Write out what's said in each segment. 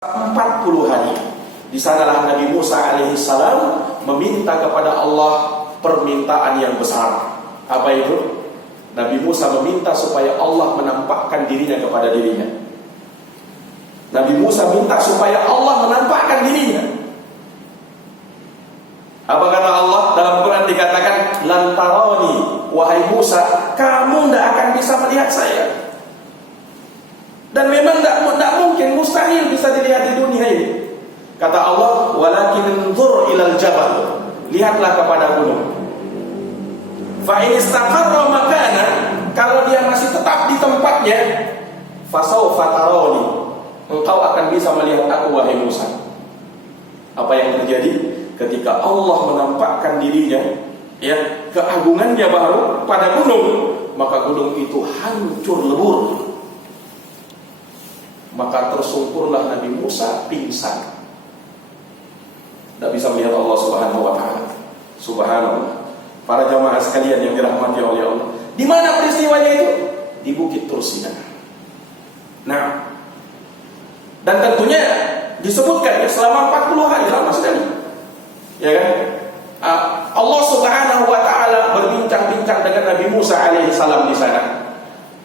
40 hari. Di sanalah Nabi Musa alaihissalam meminta kepada Allah permintaan yang besar. Apa itu? Nabi Musa meminta supaya Allah menampakkan dirinya kepada dirinya. Nabi Musa minta supaya Allah menampakkan dirinya. Apa kata Allah? Dalam Quran dikatakan, "Lan tarani, wahai Musa, kamu tidak akan bisa melihat saya." Dan memang tidak mungkin, mustahil bisa dilihat di dunia ini. Kata Allah, "Walakin anzur ilal jabal." Lihatlah kepada gunung. Fa in istaqarra makana, kalau dia masih tetap di tempatnya, fasawfa tarani, engkau akan bisa melihat aku wahai Musa. Apa yang terjadi ketika Allah menampakkan dirinya, ya, keagungannya baru pada gunung, maka gunung itu hancur lebur. Maka tersungkurlah Nabi Musa pingsan. Tidak bisa melihat Allah Subhanahu wa ta'ala. Subhanallah. Para jamaah sekalian yang dirahmati oleh Allah, di mana peristiwanya itu? Di Bukit Tursina. Nah, dan tentunya disebutkan ya, selama 40 hari, lama sekali. Ya kan? Allah Subhanahu wa ta'ala berbincang-bincang dengan Nabi Musa alaihissalam di sana.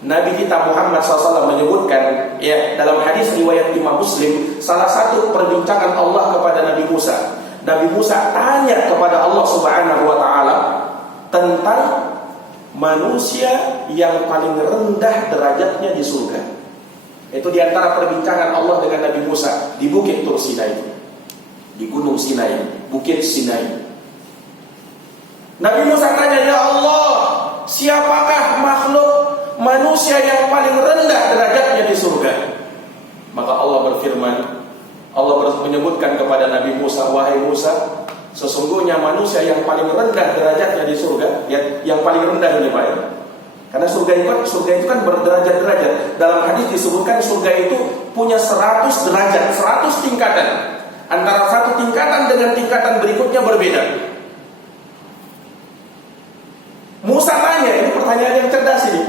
Nabi kita Muhammad SAW menyebutkan, ya, dalam hadis riwayat Imam Muslim, salah satu perbincangan Allah kepada Nabi Musa. Nabi Musa tanya kepada Allah Subhanahu wa ta'ala tentang manusia yang paling rendah derajatnya di surga. Itu diantara perbincangan Allah dengan Nabi Musa di Bukit Tursina itu, di Gunung Sinai, Bukit Sinai. Nabi Musa tanya, "Ya Allah, siapakah makhluk manusia yang paling rendah derajatnya di surga?" Maka Allah berfirman, Allah menyebutkan kepada Nabi Musa, "Wahai Musa, sesungguhnya manusia yang paling rendah derajatnya di surga," yang paling rendah ini Pak ya. Karena surga itu kan berderajat-derajat. Dalam hadis disebutkan surga itu punya 100 derajat, 100 tingkatan. Antara satu tingkatan dengan tingkatan berikutnya berbeda. Musa tanya, ini pertanyaan yang cerdas ini.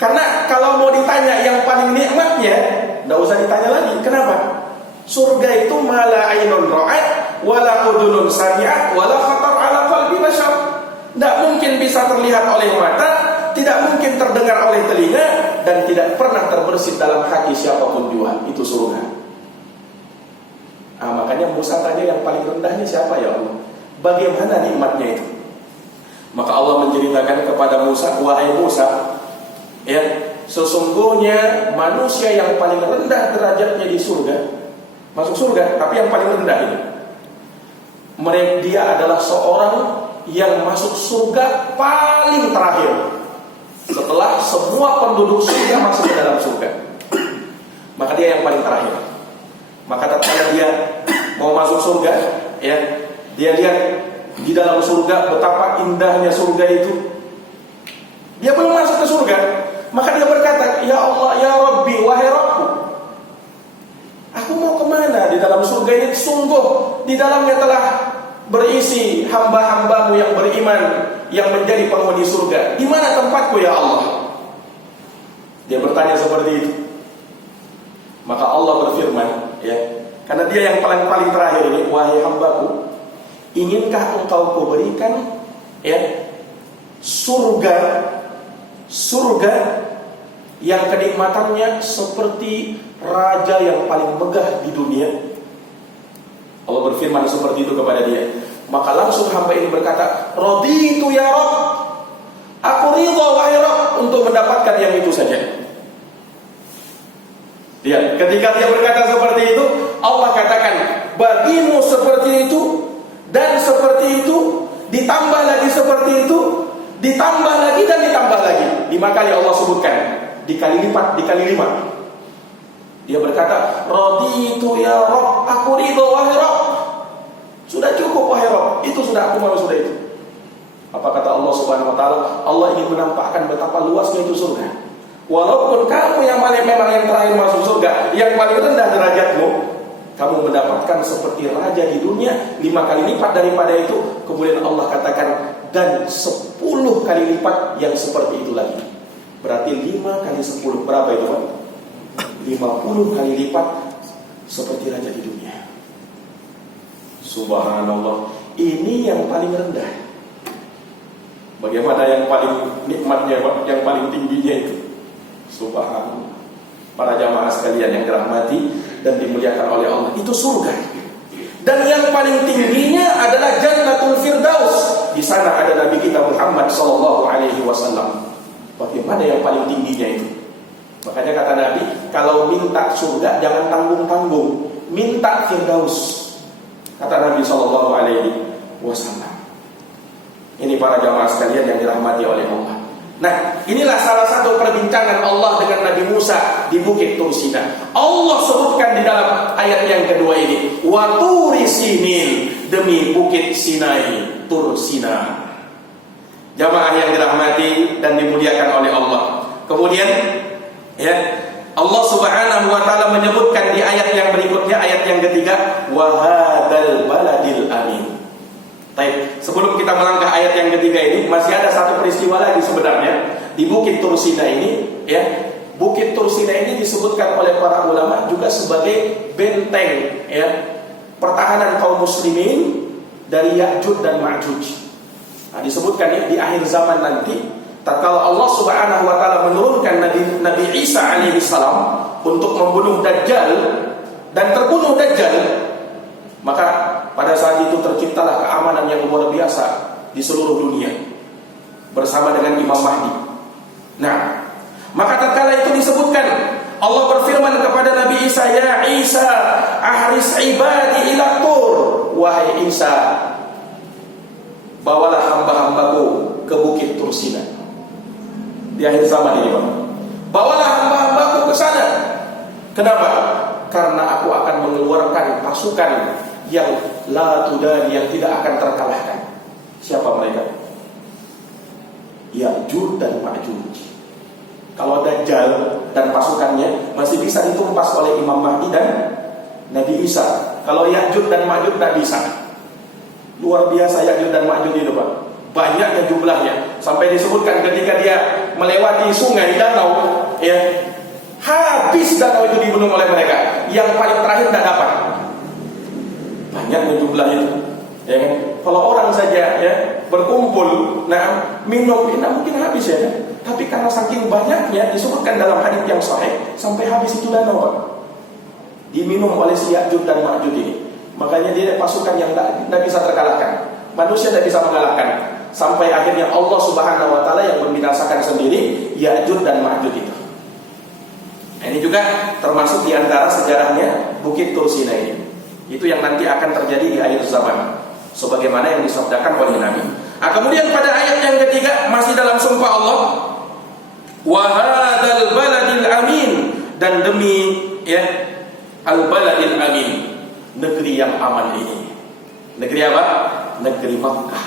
Karena kalau mau ditanya yang paling nikmatnya, tidak usah ditanya lagi. Kenapa? Surga itu mala ainun ra'at, wala udunun sami'at, wala khatar ala qalbi bashar. Tidak mungkin bisa terlihat oleh mata, tidak mungkin terdengar oleh telinga, dan tidak pernah terbersit dalam hati siapapun juga. Itu surga. Makanya Musa tanya yang paling rendahnya siapa ya Allah? Bagaimana nikmatnya itu? Maka Allah menceritakan kepada Musa, "Wahai Musa, ya, sesungguhnya manusia yang paling rendah derajatnya di surga, masuk surga, tapi yang paling rendah ini, mereka dia adalah seorang yang masuk surga paling terakhir. Setelah semua penduduk surga masuk ke dalam surga, maka dia yang paling terakhir. Maka tatkala dia mau masuk surga, ya, dia lihat di dalam surga betapa indahnya surga itu. Dia belum masuk ke surga, maka dia berkata, "Ya Allah, ya Rabbi, wahai Rabbku, aku mau kemana di dalam surga ini? Sungguh di dalamnya telah berisi hamba-hambamu yang beriman, yang menjadi penghuni surga. Di mana tempatku ya Allah?" Dia bertanya seperti itu. Maka Allah berfirman, ya, karena dia yang paling terakhir ini, "Wahai hambaku, inginkah engkau kuberikan, ya, surga yang kenikmatannya seperti raja yang paling megah di dunia?" Allah berfirman seperti itu kepada dia. Maka langsung hamba ini berkata, "Raditu ya Rabb, aku ridha wahai Rabb untuk mendapatkan yang itu saja." Lihat, ketika dia berkata seperti itu, Allah katakan, "Bagimu seperti itu dan seperti itu, ditambah lagi seperti itu, ditambah lagi dan ditambah lagi." 5 kali Allah sebutkan, dikali lipat, dikali 5. Dia berkata, "Raditu ya Rabb, aku ridho wahai Rabb. Sudah cukup wahai Rabb, itu sudah aku mau, sudah itu." Apa kata Allah Subhanahu wa ta'ala? Allah ingin menampakkan betapa luasnya itu surga. Walaupun kamu yang memang yang terakhir masuk surga, yang paling rendah derajatmu, kamu mendapatkan seperti raja di dunia, 5 kali lipat daripada itu. Kemudian Allah katakan, dan 10 kali lipat yang seperti itu lagi. Berarti 5 kali 10 berapa itu Pak? 50 kali lipat seperti raja di dunia. Subhanallah, ini yang paling rendah. Bagaimana yang paling nikmatnya, yang paling tingginya itu? Subhanallah. Para jamaah sekalian yang dirahmati dan dimuliakan oleh Allah, itu surga. Dan yang paling tingginya adalah Jannatul Firdaus. Di sana ada Nabi kita Muhammad sallallahu alaihi wasallam. Bagaimana yang paling tingginya itu? Makanya kata Nabi, kalau minta surga jangan tanggung-tanggung, minta Firdaus. Kata Nabi sallallahu alaihi wasallam. Ini para jamaah sekalian yang dirahmati oleh Allah. Nah, inilah salah satu perbincangan Allah dengan Nabi Musa di Bukit Tur Sina. Allah sebutkan di dalam ayat yang kedua ini, wa turi sinin, demi Bukit Sinai, Tur Sina. Jamaah yang dirahmati dan dimuliakan oleh Allah. Kemudian ya, Allah Subhanahu wa taala menyebutkan di ayat yang berikutnya, ayat yang ketiga, wa hadzal baladil amin. Baik, sebelum kita melangkah ayat yang ketiga ini, masih ada satu peristiwa lagi sebenarnya di Bukit Tur Sina ini, ya. Bukit Tur Sina ini disebutkan oleh para ulama juga sebagai benteng, ya, pertahanan kaum muslimin dari Ya'juj dan Ma'juj. Nah, disebutkan ya, di akhir zaman nanti, tatkala Allah Subhanahu wa taala menurunkan Nabi Isa alaihi salam untuk membunuh Dajjal dan terbunuh Dajjal, maka pada saat itu terciptalah keamanan yang luar biasa di seluruh dunia bersama dengan Imam Mahdi. Nah, maka tatkala itu disebutkan, Allah berfirman kepada Nabi Isa, ya Isa, ahris ibadi ila tur. Wahai Isa, bawalah hamba-hambaku ke Bukit Tur Sina. Di akhir zaman ini, Pak. Bawalah hamba-hambaku ke sana. Kenapa? Karena aku akan mengeluarkan pasukan yang la tudan, yang tidak akan terkalahkan. Siapa mereka? Ya'juj dan Ma'juj. Kalau Dajjal dan pasukannya masih bisa ditumpas oleh Imam Mahdi dan Nabi Isa. Kalau Ya'juj dan Ma'juj tak bisa. Luar biasa Ya'juj dan Ma'juj itu, Pak. Banyaknya jumlahnya, sampai disebutkan ketika dia melewati sungai danau, ya, habis danau itu dibunuh oleh mereka. Yang paling terakhir tidak dapat. Banyaknya jumlah itu, ya kan? Kalau orang saja ya berkumpul, nah minum mungkin habis ya. Tapi karena saking banyaknya, disebutkan dalam hadits yang sahih, sampai habis itu danau, Pak. Diminum oleh si Ya'juj dan Ma'juj ini. Makanya dia pasukan yang tidak bisa terkalahkan. Manusia tidak bisa mengalahkan. Sampai akhirnya Allah Subhanahu wa taala yang membinasakan sendiri Ya'juj dan Ma'juj itu. Nah, ini juga termasuk di antara sejarahnya Bukit Tur Sina ini. Itu yang nanti akan terjadi di akhir zaman, sebagaimana yang disabdakan oleh Nabi. Nah, kemudian pada ayat yang ketiga masih dalam sumpah Allah, wa hadzal baladil amin, dan demi ya al baladil amin, negeri yang aman ini. Negeri apa? Negeri Makkah.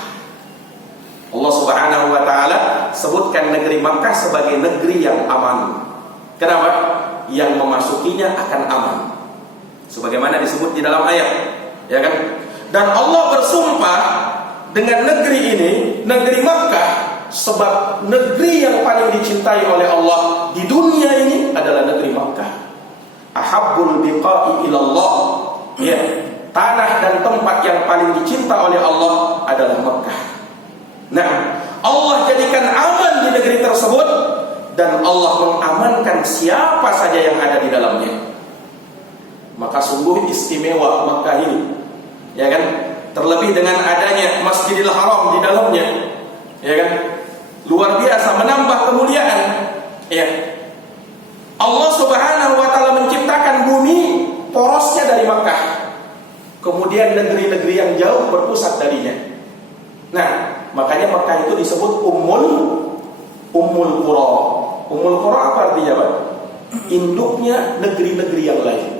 Allah Subhanahu wa taala sebutkan negeri Makkah sebagai negeri yang aman. Kenapa? Yang memasukinya akan aman. Sebagaimana disebut di dalam ayat, ya kan? Dan Allah bersumpah dengan negeri ini, negeri Makkah, sebab negeri yang paling dicintai oleh Allah di dunia ini adalah negeri Makkah. Ahabbul biqa'i ilallah, ya, tanah dan tempat yang paling dicinta oleh Allah adalah Makkah. Nah, Allah jadikan aman di negeri tersebut, dan Allah mengamankan siapa saja yang ada di dalamnya. Maka sungguh istimewa Makkah ini, ya kan? Terlebih dengan adanya Masjidil Haram di dalamnya, ya kan? Luar biasa, menambah kemuliaan. Ya, Allah Subhanahu wa taala menciptakan bumi porosnya dari Makkah. Kemudian negeri-negeri yang jauh berpusat darinya. Nah, makanya Makkah itu disebut Ummul Qura. Ummul Qura apa artinya, Pak? Induknya negeri-negeri yang lain.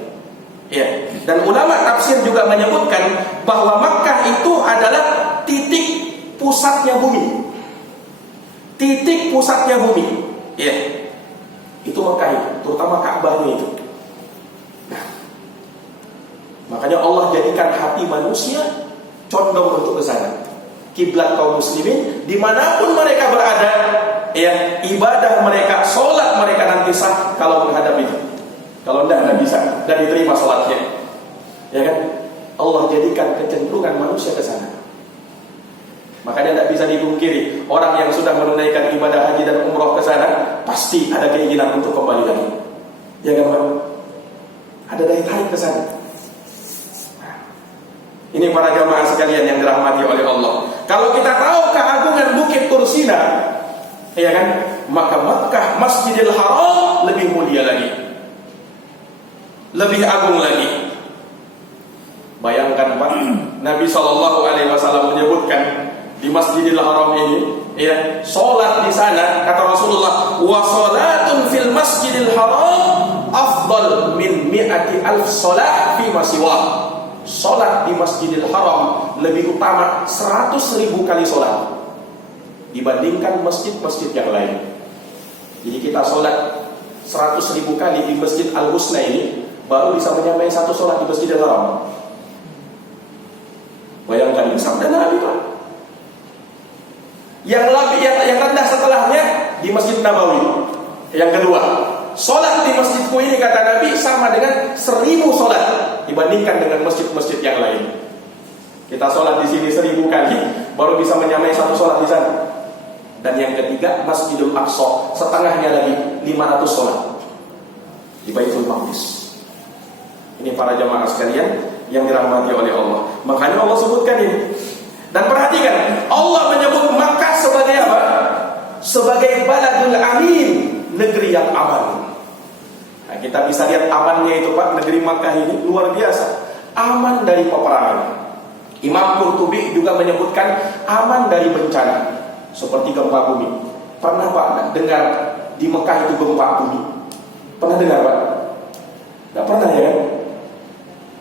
Ya, dan ulama tafsir juga menyebutkan bahwa Makkah itu adalah titik pusatnya bumi. Titik pusatnya bumi. Ya. Itu Makkah itu, terutama Ka'bahnya itu. Nah, makanya Allah jadikan hati manusia condong untuk ke sana. Kiblat kaum muslimin dimanapun mereka berada, ya, ibadah mereka, sholat mereka nanti sah kalau menghadap itu. Kalau tidak bisa, tidak diterima sholatnya. Ya kan? Allah jadikan kecenderungan manusia ke sana. Makanya tidak bisa dipungkiri, orang yang sudah menunaikan ibadah haji dan umroh ke sana pasti ada keinginan untuk kembali lagi. Ya kan, Pak? Ada daya tarik ke sana. Ini para jamaah sekalian yang dirahmati oleh Allah. Kalau kita tahu keagungan Bukit Tursina, ya kan, maka Makkah Masjidil Haram lebih mulia lagi, lebih agung lagi. Bayangkan Pak, Nabi SAW menyebutkan di Masjidil Haram ini, ya, solat di sana, kata Rasulullah, wa salatun fil Masjidil Haram afdal min mi'ati alf salat fi masiwah. Solat di Masjidil Haram lebih utama 100.000 kali solat dibandingkan masjid-masjid yang lain. Jadi kita solat 100.000 kali di Masjid Al-Husna ini baru bisa menyamai satu solat di Masjidil Haram. Bayangkan, ini sabda Nabi, Pak. Yang rendah setelahnya di Masjid Nabawi. Yang kedua, solat di masjidku ini, kata Nabi, sama dengan 1000 solat dibandingkan dengan masjid-masjid yang lain. Kita solat di sini 1000 kali baru bisa menyamai satu solat di sana. Dan yang ketiga, Masjidul Aqsa, setengahnya lagi 500 solat di Baitul Maqdis. Ini para jamaah sekalian yang dirahmati oleh Allah. Makanya Allah sebutkan ini. Dan perhatikan, Allah menyebut Makkah sebagai apa? Sebagai baladul amin, negeri yang aman. Nah, kita bisa lihat amannya itu, Pak. Negeri Makkah ini luar biasa, aman dari peperangan. Imam Qurtubi juga menyebutkan aman dari bencana seperti gempa bumi. Pernah Pak dengar di Mekah itu gempa bumi? Pernah dengar Pak? Tidak pernah ya kan?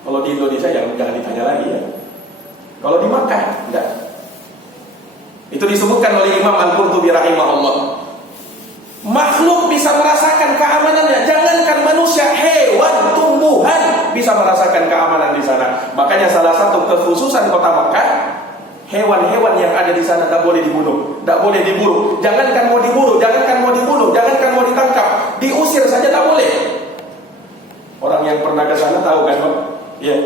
Kalau di Indonesia jangan ditanya lagi ya. Kalau di Makkah tidak. Itu disebutkan oleh Imam Al-Qurtubi rahimahullah. Makhluk bisa merasakan keamanannya. Jangankan manusia, hewan, tumbuhan bisa merasakan keamanan di sana. Makanya salah satu kekhususan kota Makkah, hewan-hewan yang ada di sana tidak boleh dibunuh, tidak boleh diburu. Jangankan mau diburu, jangankan mau dibunuh, jangankan mau ditangkap, diusir saja tidak boleh. Orang yang pernah ke sana tahu kan, Pak? Ya,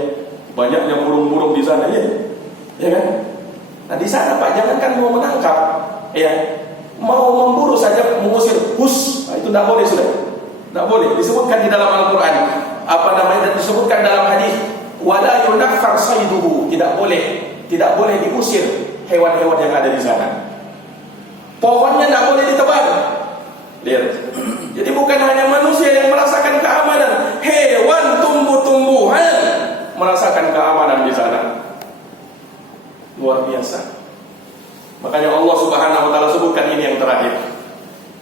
banyaknya burung-burung di sana, ya kan? Nah di sana Pak, jangankan mau menangkap, ya, mau memburu saja, mengusir, nah, itu tidak boleh sudah, tidak boleh. Disebutkan di dalam Al-Quran, dan disebutkan dalam hadis, wala yunaffar sayduhu, tidak boleh diusir hewan-hewan yang ada di sana. Pohonnya tidak boleh ditebang. Lihat. Jadi bukan hanya manusia yang merasakan keamanan, hewan, tumbuh-tumbuhan merasakan keamanan di sana. Luar biasa. Makanya Allah Subhanahu wa taala sebutkan ini yang terakhir.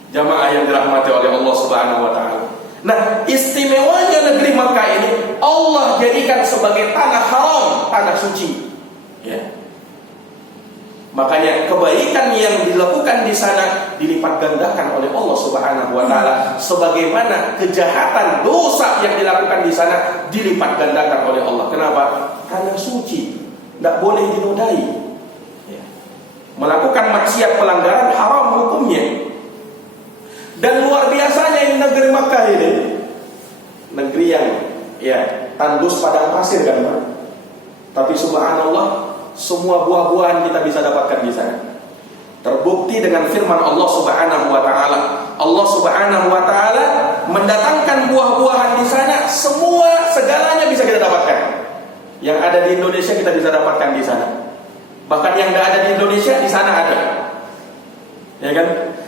Jamaah yang dirahmati oleh Allah Subhanahu wa taala. Nah, istimewanya negeri Makkah ini Allah jadikan sebagai tanah haram, tanah suci. Ya. Makanya kebaikan yang dilakukan di sana dilipat gandakan oleh Allah Subhanahu wa taala, sebagaimana kejahatan dosa yang dilakukan di sana dilipat gandakan oleh Allah. Kenapa? Tanah suci, tidak boleh dinodai. Ya. Melakukan maksiat, pelanggaran haram hukumnya. Dan luar biasanya ini negeri Makkah ini, negeri yang tandus padang pasir kan Pak. Tapi subhanallah, semua buah-buahan kita bisa dapatkan di sana. Terbukti dengan firman Allah Subhanahu wa taala. Allah Subhanahu wa taala mendatangkan buah-buahan di sana, segalanya bisa kita dapatkan. Yang ada di Indonesia kita bisa dapatkan di sana. Bahkan yang tidak ada di Indonesia di sana ada. Ya kan?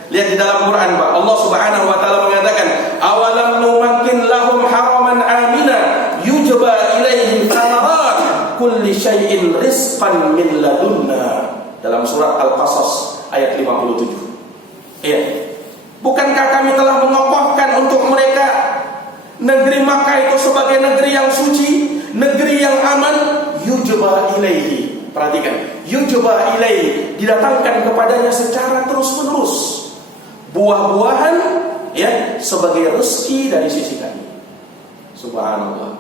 Lihat di dalam Quran, Pak. Allah Subhanahu wa taala mengatakan, "Awalam numakkin lahum haraman amina yujba ilaihi thamarat kulli syai'in rizqan min ladunna." Dalam surat Al-Qasas ayat 57. Iya. Bukankah kami telah mengokohkan untuk mereka negeri Makkah itu sebagai negeri yang suci, negeri yang aman, yujba ilaihi. Perhatikan, yujba ilaihi, didatangkan kepadanya secara terus-menerus buah-buahan sebagai rezeki dari sisi kami. Subhanallah.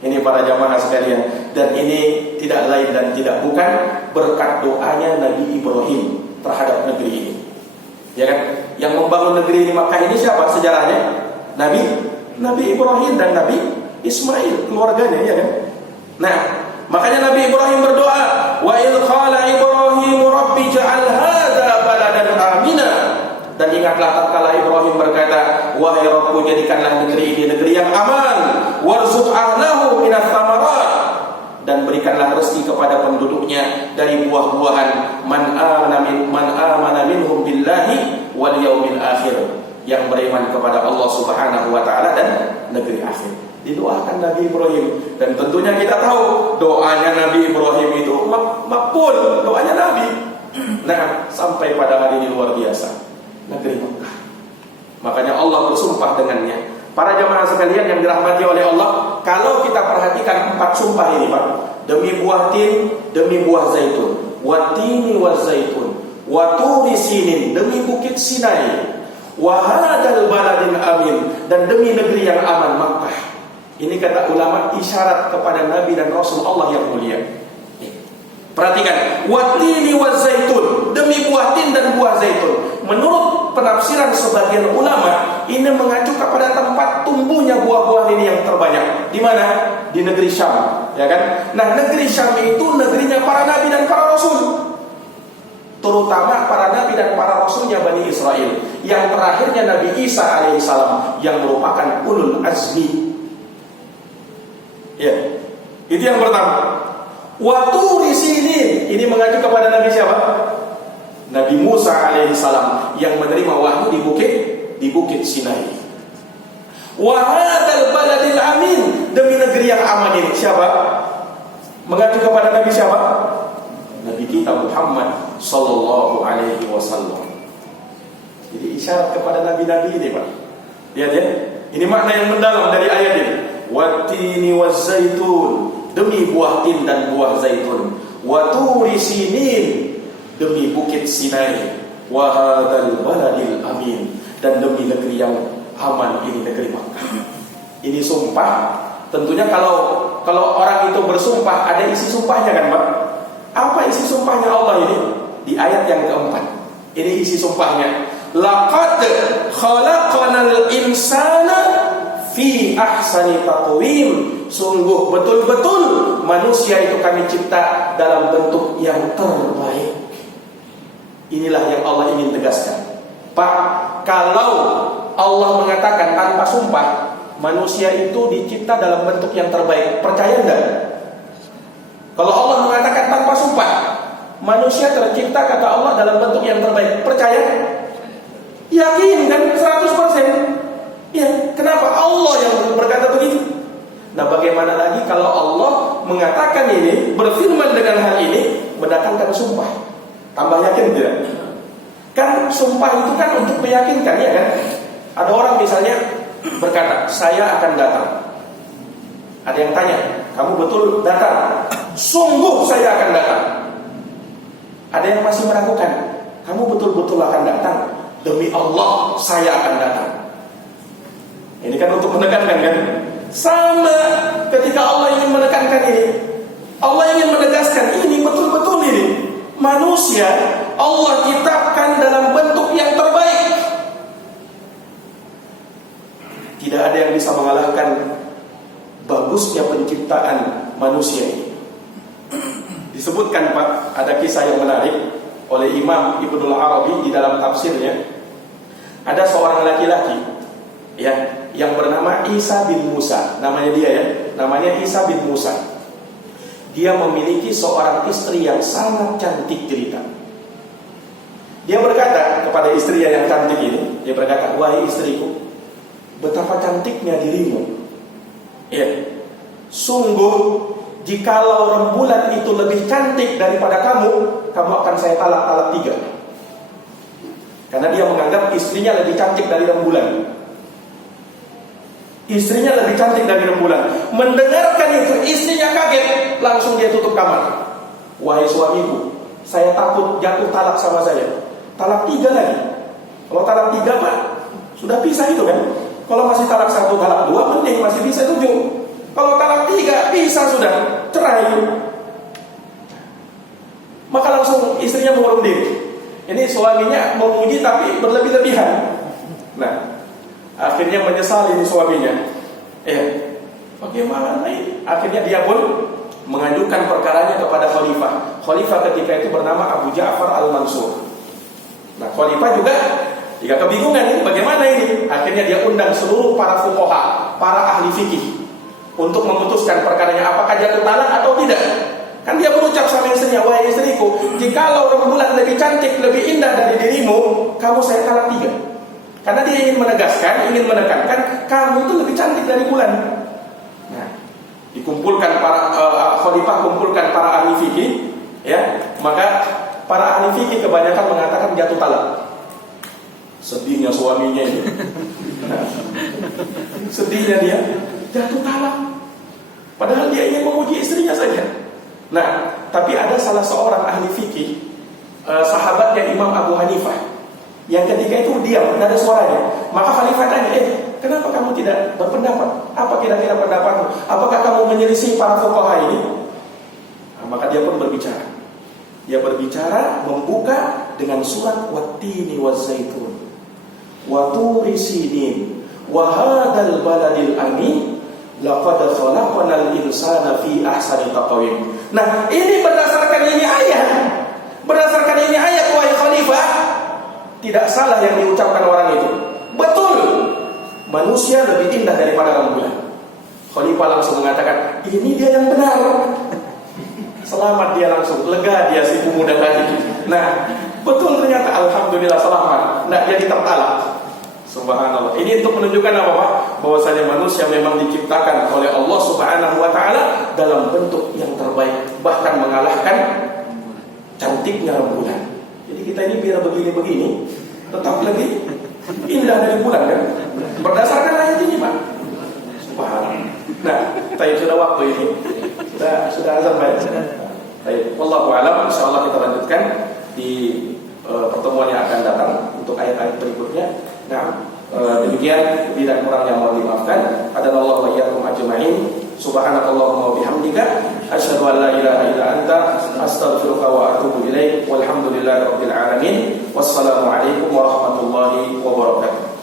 Ini para jamaah sekalian, dan ini tidak lain dan tidak bukan berkat doanya Nabi Ibrahim terhadap negeri ini. Ya kan? Yang membangun negeri ini Makkah ini siapa sejarahnya? Nabi Ibrahim dan Nabi Ismail, keluarganya, ya kan? Nah, makanya Nabi Ibrahim berdoa, wa il qala Ibrahim rabbi ja'al hadza baladan amina. Dan ingatlah tatkala Ibrahim berkata, wahai Rabbku, jadikanlah negeri ini negeri yang aman, warzuq ahlahu minats tsamarat, dan berikanlah rezeki kepada penduduknya dari buah-buahan, man amana minhum billahi wal yaumil akhir, yang beriman kepada Allah Subhanahu wa taala dan negeri akhir. Didoakan Nabi Ibrahim, dan tentunya kita tahu doanya Nabi Ibrahim itu makbul, doanya Nabi. Nah, sampai pada hari ini luar biasa, negeri Mekah. Makanya Allah bersumpah dengannya. Para jamaah sekalian yang dirahmati oleh Allah, kalau kita perhatikan 4 sumpah ini, Pak, demi buah tin, demi buah zaitun, watini wa zaitun, waturi sinin, demi bukit Sinai, wahadal baladil amin, dan demi negeri yang aman, Makkah. Ini kata ulama isyarat kepada Nabi dan Rasul Allah yang mulia. Perhatikan, watini wa zaitun, demi buah tin dan buah zaitun. Menurut penafsiran sebagian ulama, ini mengacu kepada tempat tumbuhnya buah-buahan ini yang terbanyak. Di mana? Di negeri Syam, ya kan? Nah, negeri Syam itu negerinya para nabi dan para rasul, terutama para nabi dan para rasulnya Bani Israel. Yang terakhirnya Nabi Isa alaihissalam, yang merupakan ulul azmi. Ya, itu yang pertama. Waturi sinin, ini mengacu kepada Nabi siapa? Nabi Musa alaihissalam, yang menerima wahyu di bukit Sinai. Wahadal baladil amin, demi negeri yang aman ini siapa? Mengacu kepada Nabi siapa? Nabi kita Muhammad sallallahu alaihi wasallam. Jadi isyarat kepada nabi-nabi ini, Pak. Lihat ya, ini makna yang mendalam dari ayat ini. Wattini wazzaitun, demi buah tin dan buah zaitun, waturi sinin, demi bukit Sinai, wahadal baladil amin, dan demi negeri yang aman ini, negeri Makkah. Ini sumpah. Tentunya kalau orang itu bersumpah, ada isi sumpahnya kan, Pak? Apa isi sumpahnya Allah ini? Di ayat yang keempat. Ini isi sumpahnya. Laqad khalaqnal insana fi ahsani taqwim. Sungguh betul-betul manusia itu kami cipta dalam bentuk yang terbaik. Inilah yang Allah ingin tegaskan. Pak, kalau Allah mengatakan tanpa sumpah, manusia itu dicipta dalam bentuk yang terbaik, percaya enggak? Kalau Allah mengatakan tanpa sumpah, manusia tercipta kata Allah dalam bentuk yang terbaik, percaya? Yakin kan 100%? Ya, kenapa Allah yang berkata begitu? Nah, bagaimana lagi kalau Allah mengatakan ini, berfirman dengan hal ini, mendatangkan sumpah? Tambah yakin tidak? Kan sumpah itu kan untuk meyakinkan, ya kan? Ada orang misalnya berkata, saya akan datang. Ada yang tanya, kamu betul datang? Sungguh saya akan datang. Ada yang masih meragukan, kamu betul-betul akan datang? Demi Allah, saya akan datang. Ini kan untuk menekankan kan? Sama ketika Allah ingin menekankan ini, Allah ingin menegaskan ini betul-betul ini. Manusia Allah ciptakan dalam bentuk yang terbaik. Tidak ada yang bisa mengalahkan bagusnya penciptaan manusia ini. Disebutkan, Pak, ada kisah yang menarik oleh Imam Ibnul Arabi di dalam tafsirnya. Ada seorang laki-laki ya, yang bernama Isa bin Musa. Namanya dia ya, namanya Isa bin Musa. Dia memiliki seorang istri yang sangat cantik jelita. Dia berkata kepada istrinya yang cantik ini, dia berkata, wahai istriku, betapa cantiknya dirimu. Ya, sungguh jikalau rembulan itu lebih cantik daripada kamu akan saya talak 3. Karena dia menganggap istrinya lebih cantik dari rembulan. Istrinya lebih cantik dari rembulan. Mendengarkan itu, istrinya kaget, langsung dia tutup kamar. Wahai suamiku, saya takut jatuh talak sama saya. Talak 3 lagi. Kalau talak 3, Pak, sudah pisah itu kan. Kalau masih talak 1, talak 2, mending masih bisa 7. Kalau talak 3, bisa sudah, cerai. Maka langsung istrinya mengurung diri. Ini suaminya memuji tapi berlebih-lebihan. Nah, akhirnya menyesal ini suaminya. Bagaimana ini? Akhirnya dia pun mengajukan perkaranya kepada khalifah. Khalifah ketika itu bernama Abu Ja'far Al-Mansur. Nah, khalifah juga kebingungan ini bagaimana ini. Akhirnya dia undang seluruh para fuqaha, para ahli fikih untuk memutuskan perkaranya apakah jatuh talak atau tidak. Kan dia berucap sama istrinya, wahai istriku, jikalau rembulan lebih cantik, lebih indah dari dirimu, kamu saya talak 3. Karena dia ingin menegaskan, ingin menekankan kamu itu lebih cantik dari bulan. Nah, dikumpulkan para khalifah, kumpulkan para ahli fikih, ya, maka para ahli fikih kebanyakan mengatakan jatuh talak. Sedihnya suaminya ini. Nah, sedihnya dia jatuh talak. Padahal dia ingin memuji istrinya saja. Nah, tapi ada salah seorang ahli fikih, sahabatnya Imam Abu Hanifah, yang ketika itu diam, tidak ada suaranya. Maka khalifah tanya, kenapa kamu tidak berpendapat? Apa kira-kira pendapatmu? Apakah kamu menyelisih para fuqaha ini? Nah, maka dia pun berbicara. Dia berbicara, membuka dengan surat Wattini wazzaitun, wa turi sinin, wa hadzal baladil amin, laqad khalaqnal insana fi ahsani taqwim. Nah, ini berdasarkan ini ayat. Berdasarkan ini ayat, wahai khalifah, tidak salah yang diucapkan orang itu. Betul. Manusia lebih indah daripada rembulan. Khalifah langsung mengatakan, ini dia yang benar. Selamat dia langsung, lega dia si pemuda tadi. Nah, betul ternyata, alhamdulillah selamat. Tidak jadi tertalak. Subhanallah. Ini untuk menunjukkan apa, Pak? Bahwasanya manusia memang diciptakan oleh Allah Subhanahu wa taala dalam bentuk yang terbaik, bahkan mengalahkan cantiknya rembulan. Jadi kita ini biar begini-begini tetap lebih indah dari bulan, kan? Berdasarkan ayat ini, Pak. Subhanallah. Nah, tadi sudah waktu ini. Sudah azan, Pak. Baik, wallahu a'lam. Insyaallah kita lanjutkan di pertemuan yang akan datang untuk ayat-ayat berikutnya. Nah, demikian lebih dan kurang yang mohon dimaafkan. Hadanallahu wa iyyakum ajma'in. Subhanakallahumma wa bihamdika asyhadu an la ilaha illa anta astaghfiruka wa atubu ilaik. Walhamdulillahirabbil alamin. Wassalamu alaikum warahmatullahi wabarakatuh.